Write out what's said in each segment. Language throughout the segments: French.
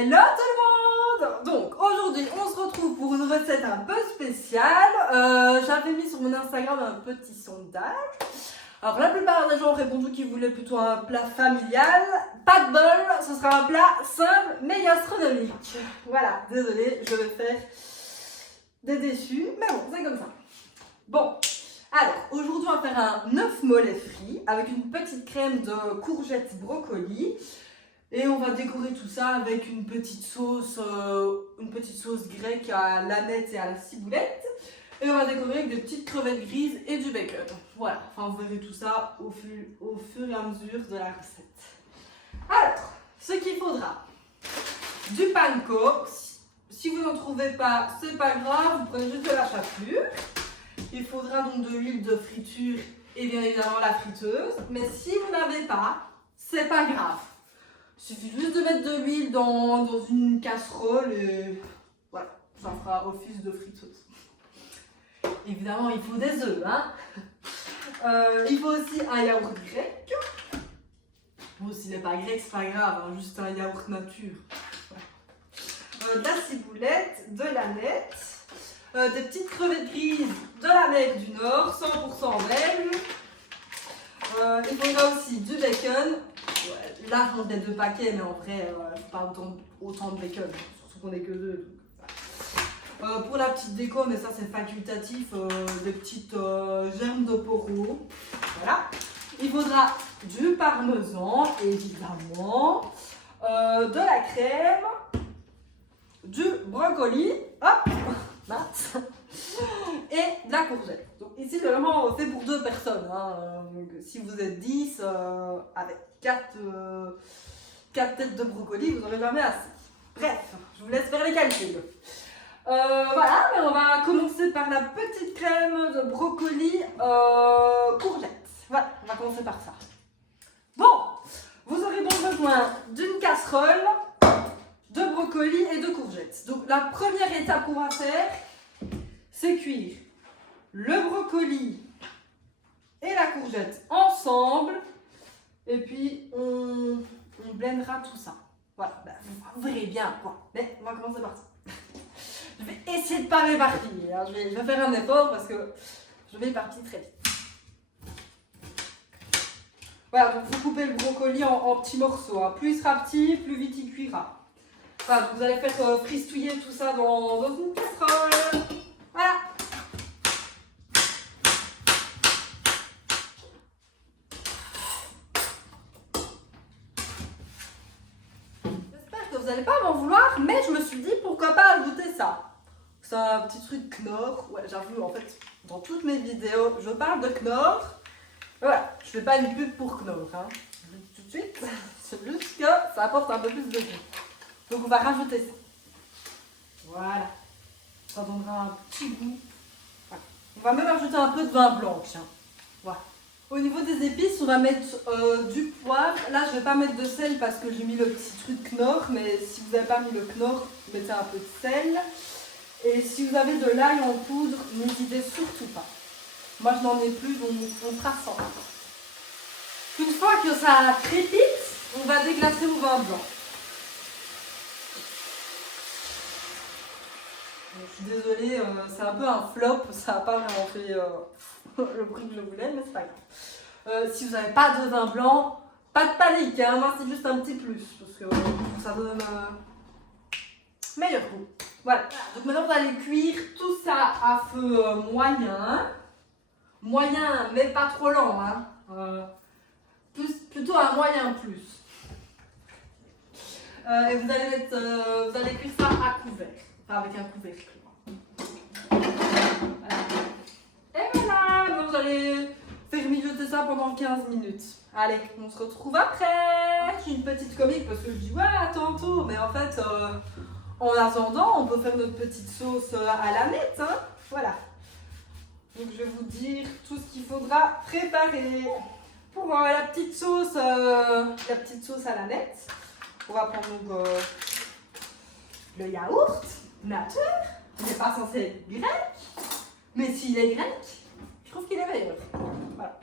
Hello tout le monde! Donc aujourd'hui on se retrouve pour une recette un peu spéciale. J'avais mis sur mon Instagram un petit sondage. Alors la plupart des gens ont répondu qu'ils voulaient plutôt un plat familial. Pas de bol, ce sera un plat simple mais gastronomique. Voilà, désolée, je vais faire des déçus, mais bon, c'est comme ça. Bon, alors aujourd'hui on va faire un œuf mollet frit avec une petite crème de courgettes brocoli. Et on va décorer tout ça avec une petite sauce grecque à l'aneth et à la ciboulette. Et on va décorer avec des petites crevettes grises et du bacon. Voilà, enfin vous verrez tout ça au fur et à mesure de la recette. Alors, ce qu'il faudra, du panko. Si vous n'en trouvez pas, c'est pas grave, vous prenez juste de la chapelure. Il faudra donc de l'huile de friture et bien évidemment la friteuse. Mais si vous n'avez pas, c'est pas grave. Il suffit juste de mettre de l'huile dans une casserole et voilà, ça fera office de friteuse. Évidemment, il faut des œufs, hein. Il faut aussi un yaourt grec. Bon, s'il n'est pas grec, c'est pas grave, hein, juste un yaourt nature. De la ciboulette, de l'aneth, des petites crevettes grises de l'Amérique du Nord, 100% belge. Il faudra aussi du bacon. Là, je monte les 2 paquets, mais en vrai, pas autant de bacon, surtout qu'on n'est que 2. Pour la petite déco, mais ça c'est facultatif, des petites germes de poro. Voilà. Il faudra du parmesan, évidemment, de la crème, du brocoli, hop, mince, et de la courgette. Donc ici, c'est vraiment fait pour 2 personnes. Hein. Donc, si vous êtes 10, avec 4 têtes de brocoli, vous n'aurez jamais assez. Bref, je vous laisse faire les calculs. Voilà, mais on va commencer par la petite crème de brocoli courgette. Voilà, on va commencer par ça. Bon, vous aurez donc besoin d'une casserole, de brocoli et de courgettes. Donc la première étape qu'on va faire, c'est cuire le brocoli et la courgette ensemble. Et puis on blendera tout ça. Voilà, ben, vous verrez bien quoi. Mais on va commencer par ça. Je vais essayer de ne pas m'éparpiller. Hein. Je vais faire un effort parce que je vais éparpiller très vite. Voilà, donc vous coupez le brocoli en petits morceaux. Hein. Plus il sera petit, plus vite il cuira. Voilà, vous allez faire fristouiller tout ça dans une casserole. Voilà. J'espère que vous n'allez pas m'en vouloir, mais je me suis dit pourquoi pas ajouter ça. C'est un petit truc Knorr. Ouais, j'avoue, en fait, dans toutes mes vidéos, je parle de Knorr. Voilà, je fais pas une pub pour Knorr, hein. Tout de suite. C'est juste que ça apporte un peu plus de goût. Donc on va rajouter ça. Voilà. Ça donnera un petit goût. Voilà. On va même ajouter un peu de vin blanc, tiens. Voilà. Au niveau des épices, on va mettre du poivre. Là, je vais pas mettre de sel parce que j'ai mis le petit truc Knorr. Mais si vous n'avez pas mis le Knorr, mettez un peu de sel. Et si vous avez de l'ail en poudre, n'hésitez surtout pas. Moi, je n'en ai plus, donc on fera sans. Une fois que ça crépite, on va déglacer au vin blanc. Je suis désolée, c'est un peu un flop, ça n'a pas vraiment fait le bruit que je voulais, mais c'est pas grave. Si vous n'avez pas de vin blanc, pas de panique, hein, moi c'est juste un petit plus, parce que ça donne meilleur goût. Voilà, donc maintenant vous allez cuire tout ça à feu moyen, mais pas trop lent, hein. Plutôt un moyen plus. Et vous allez cuire ça à couvert, enfin avec un couvercle. Voilà. Et voilà, donc vous allez faire mijoter ça pendant 15 minutes. Allez, on se retrouve après. J'ai une petite comique parce que je dis ouais, à tantôt, mais en fait, en attendant, on peut faire notre petite sauce à l'aneth, hein. Voilà. Donc je vais vous dire tout ce qu'il faudra préparer. Pour la petite sauce à l'aneth, on va prendre donc le yaourt nature. Il n'est pas censé être grec, mais s'il est grec, je trouve qu'il est meilleur. Voilà.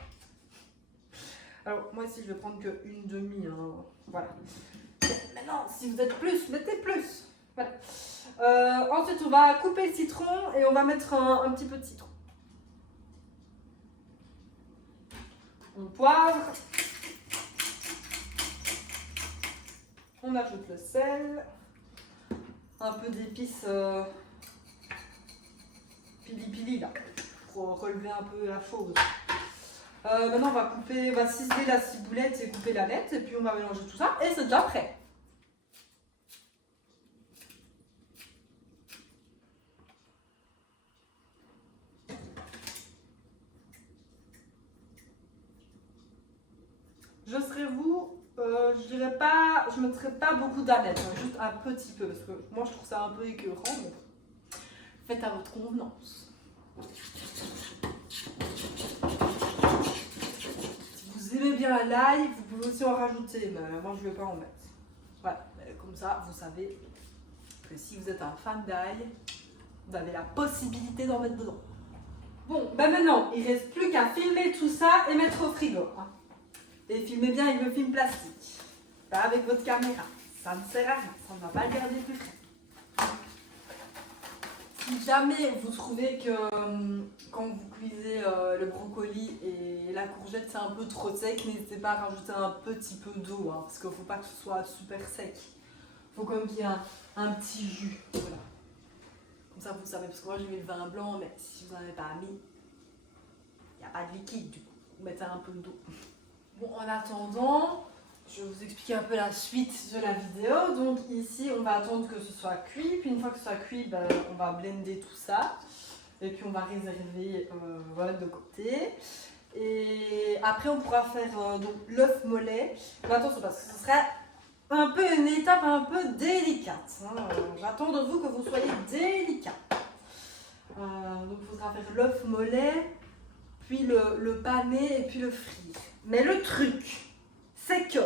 Alors moi ici je vais prendre qu'une demi, hein. Voilà. Maintenant Si vous êtes plus, mettez plus. Voilà. Ensuite, on va couper le citron et on va mettre un petit peu de citron. On poivre. On ajoute le sel. Un peu d'épices pili-pili là, pour relever un peu la chose. Maintenant, on va ciseler la ciboulette et couper la lettre, et puis on va mélanger tout ça, et c'est déjà prêt. Je serais vous, je dirais pas, je mettrais pas beaucoup d'amettes, juste un petit peu, parce que moi je trouve ça un peu écœurant, mais faites à votre convenance. Si vous aimez bien l'ail, vous pouvez aussi en rajouter, mais moi je ne vais pas en mettre. Voilà, comme ça vous savez que si vous êtes un fan d'ail, vous avez la possibilité d'en mettre dedans. Bon, ben maintenant, il ne reste plus qu'à filmer tout ça et mettre au frigo. Hein. Et filmez bien avec le film plastique, pas avec votre caméra. Ça ne sert à rien, ça ne va pas le garder plus frais. Si jamais vous trouvez que quand vous cuisez le brocoli et la courgette c'est un peu trop sec, n'hésitez pas à rajouter un petit peu d'eau, hein, parce qu'il ne faut pas que ce soit super sec. Il faut quand même qu'il y ait un petit jus. Voilà. Comme ça vous savez, parce que moi j'ai mis le vin blanc, mais si vous n'en avez pas mis, il n'y a pas de liquide du coup. Vous mettez un peu d'eau. Bon, en attendant, je vais vous expliquer un peu la suite de la vidéo. Donc ici, on va attendre que ce soit cuit. Puis une fois que ce soit cuit, ben, on va blender tout ça. Et puis on va réserver voilà, de côté. Et après, on pourra faire donc l'œuf mollet. Mais attention, parce que ce serait un peu une étape un peu délicate. Hein. J'attends de vous que vous soyez délicat. Donc il faudra faire l'œuf mollet, puis le pané et puis le frire. Mais le truc, c'est que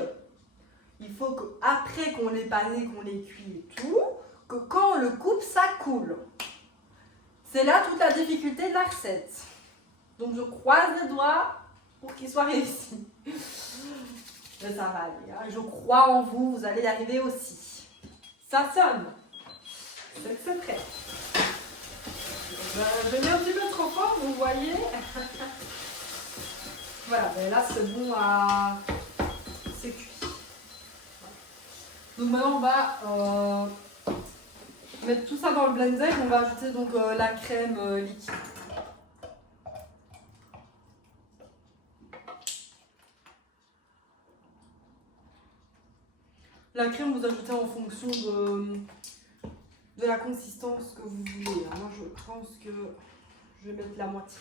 il faut qu'après qu'on les pané, qu'on les cuit et tout, que quand on le coupe, ça coule. C'est là toute la difficulté de la recette. Donc je croise les doigts pour qu'il soit réussi. Mais ça va aller, hein. Je crois en vous, vous allez y arriver aussi. Ça sonne. C'est que c'est prêt. Je mets un petit peu trop fort, vous voyez. Voilà, ben là c'est bon à... c'est cuit. Donc maintenant on va mettre tout ça dans le blender, on va ajouter donc la crème liquide. La crème vous ajoutez en fonction de la consistance que vous voulez. Moi je pense que je vais mettre la moitié.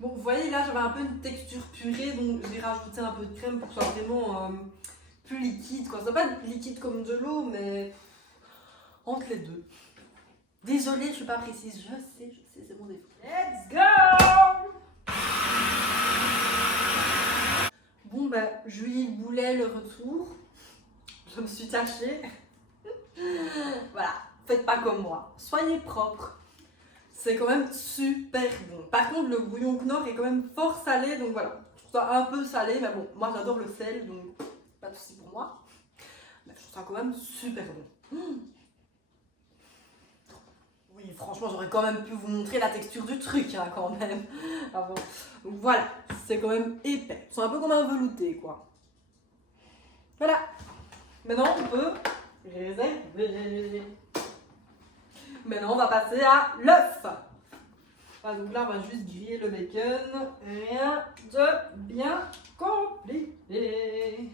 Bon, vous voyez là j'avais un peu une texture purée, donc j'ai rajouté un peu de crème pour que ce soit vraiment plus liquide, quoi. Ça va pas liquide comme de l'eau, mais entre les deux. Désolée, je suis pas précise, je sais, c'est mon défaut. Let's go! Bon ben, Julie Boulet, le retour. Je me suis cachée. Voilà, faites pas comme moi. Soyez propre. C'est quand même super bon. Par contre, le bouillon Knorr est quand même fort salé, donc voilà. Je trouve ça un peu salé, mais bon, moi j'adore le sel, donc pas de soucis pour moi. Mais je trouve ça quand même super bon. Oui, franchement, j'aurais quand même pu vous montrer la texture du truc, hein, quand même. Ah bon. Donc voilà, c'est quand même épais. C'est un peu comme un velouté, quoi. Voilà. Maintenant, on peut réserver. Maintenant, on va passer à l'œuf. Ah, donc là, on va juste griller le bacon. Rien de bien compliqué.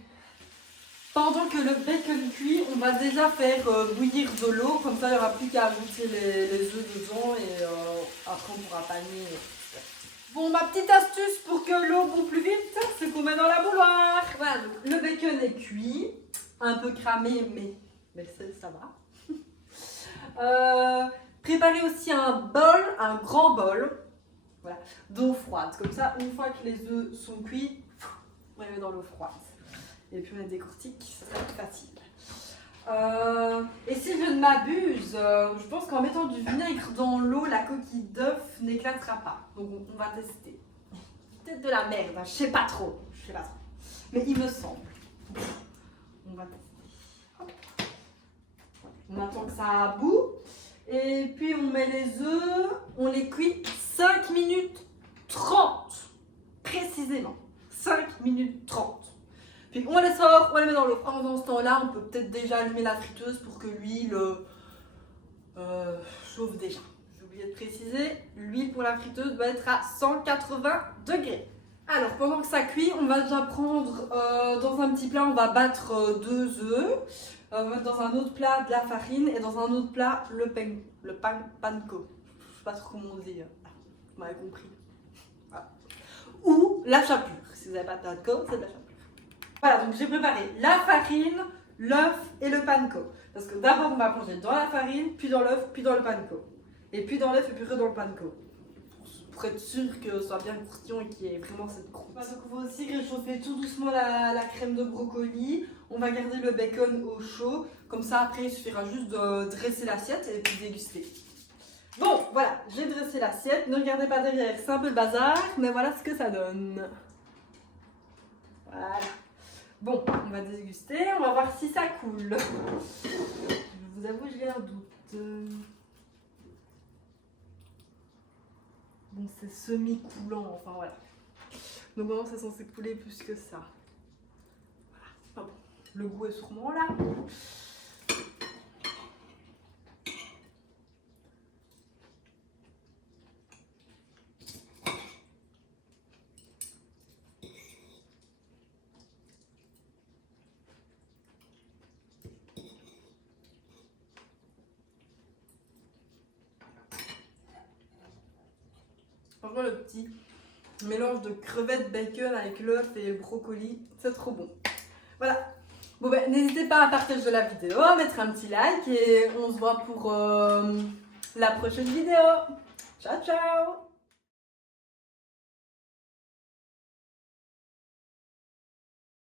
Pendant que le bacon cuit, on va déjà faire bouillir de l'eau. Comme ça, il n'y aura plus qu'à ajouter les œufs dedans et après, on pourra paner. Bon, ma petite astuce pour que l'eau bout plus vite, c'est qu'on met dans la bouilloire. Voilà, donc le bacon est cuit. Un peu cramé, mais ça va. Préparez aussi un bol, un grand bol, voilà, d'eau froide. Comme ça, une fois que les œufs sont cuits, on les met dans l'eau froide. Et puis on les décortique, ça sera plus facile. Et si je ne m'abuse, je pense qu'en mettant du vinaigre dans l'eau, la coquille d'œuf n'éclatera pas. Donc on va tester. peut-être de la merde, hein, je sais pas trop. Mais il me semble. On va tester. Hop. On attend que ça bout. Et puis on met les œufs, on les cuit 5 minutes 30. Précisément. 5 minutes 30. Puis on les sort, on les met dans l'eau. Pendant ce temps-là, on peut peut-être déjà allumer la friteuse pour que l'huile chauffe déjà. J'ai oublié de préciser, l'huile pour la friteuse doit être à 180 degrés. Alors pendant que ça cuit, on va déjà prendre dans un petit plat, on va battre 2 œufs. On va mettre dans un autre plat de la farine et dans un autre plat le panko. Je sais pas trop comment on dit. Vous m'avez compris. Voilà. Ou la chapelure. Si vous n'avez pas de panko, c'est de la chapelure. Voilà, donc j'ai préparé la farine, l'œuf et le panko. Parce que d'abord on va plonger dans la farine, puis dans l'œuf, puis dans le panko. Et puis dans l'œuf et puis dans le panko. Pour être sûr que ce soit bien croustillant et qu'il y ait vraiment cette croûte. Donc on va aussi réchauffer tout doucement la crème de brocoli. On va garder le bacon au chaud. Comme ça après il suffira juste de dresser l'assiette et puis déguster. Bon voilà, j'ai dressé l'assiette. Ne regardez pas derrière, c'est un peu le bazar. Mais voilà ce que ça donne. Voilà. Bon, on va déguster, on va voir si ça coule. Je vous avoue, j'ai un doute. Bon, c'est semi-coulant, enfin voilà. Normalement, c'est censé couler plus que ça. Voilà. Ah bon. Le goût est sûrement là. Franchement, le petit mélange de crevettes, bacon avec l'œuf et le brocoli, c'est trop bon. Voilà. Bon ben, n'hésitez pas à partager la vidéo, à mettre un petit like et on se voit pour la prochaine vidéo. Ciao, ciao!